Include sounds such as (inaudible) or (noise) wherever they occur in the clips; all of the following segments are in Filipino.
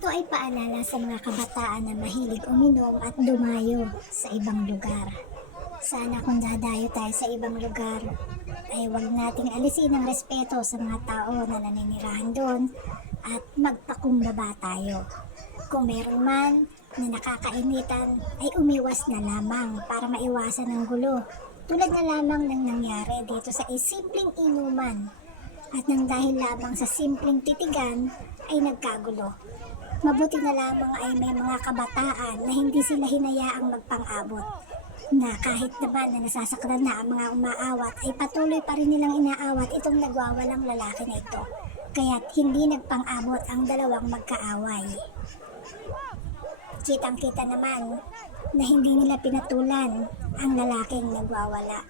paalala sa mga kabataan na mahilig uminom at dumayo sa ibang lugar. Sana kung dadayo tayo sa ibang lugar, ay huwag nating alisin ang respeto sa mga tao na naninirahan doon at magpakumbaba tayo. Kung meron man na nakakainitan, ay umiwas na lamang para maiwasan ang gulo. Tulad na lamang ng nangyari dito sa isimpleng inuman at nang dahil lamang sa simpleng titigan ay nagkagulo. Mabuti na lamang ay may mga kabataan na hindi sila hinayaang magpang-abot na kahit naman na nasasaktan na ang mga umaawat ay patuloy pa rin nilang inaawat itong nagwawalang lalaki na ito. Kaya't hindi nagpang-abot ang dalawang magkaaway. Kitang kita naman na hindi nila pinatulan ang lalaking nagwawala.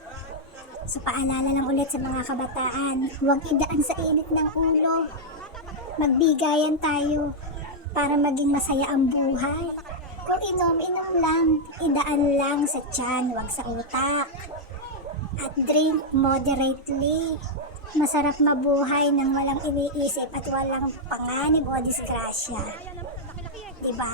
So paalala lang ulit sa mga kabataan, huwag idaan sa init ng ulo. Magbigayan tayo para maging masaya ang buhay. Kung inom, inom lang. Idaan lang sa tiyan, huwag sa utak. At drink moderately. Masarap mabuhay nang walang iniisip at walang panganib o disgrasya. Diba?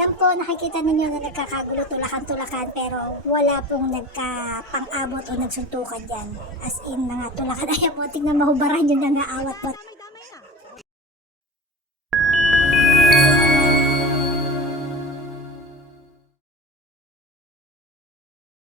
Yan po, nakikita ninyo na nagkakagulo tulakan-tulakan pero wala pong nagkapang-abot o nagsuntukan dyan. As in, mga tulakan. (laughs) Ayan po, tingnan mahubaran yun na po.